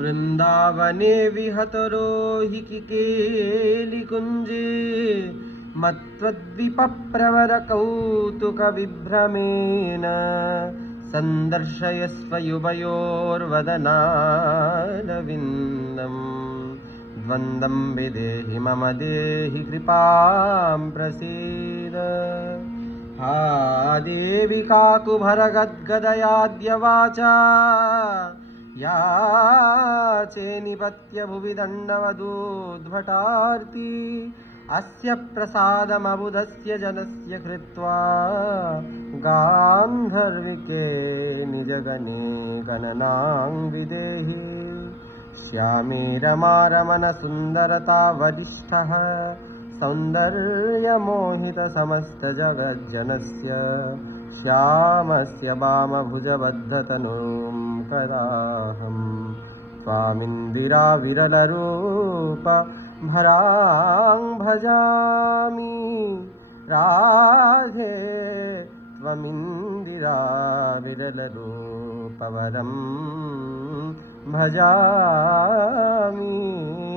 वृंदावने विहतरो हि किकेलिकुञ्जे मत्त्वद्विपप्रवरकौतुकविभ्रमेण सन्दर्शयस्व युवयोर्वदनारविन्दम् द्वन्द्वं विदेहि मम देहि कृपां प्रसीद। हा देवि काकुभरगद्गदयाद्य वाचा याचे निपत्य भुवि दण्डवदूद्भटार्ति अस्य प्रसादमबुधस्य जनस्य कृत्वा गान्धर्विके निजगणे गणनां विदेहि। श्यामे रमारमण सुन्दरता वरिष्ठः सौन्दर्यमोहितसमस्तजगज्जनस्य श्यामस्य वामभुजबद्धतनुं कराहं त्वामिन्दिरा विरलरूप भरां भजामि। राधे त्वमिन्दिरा विरलरूपवरं भजामि।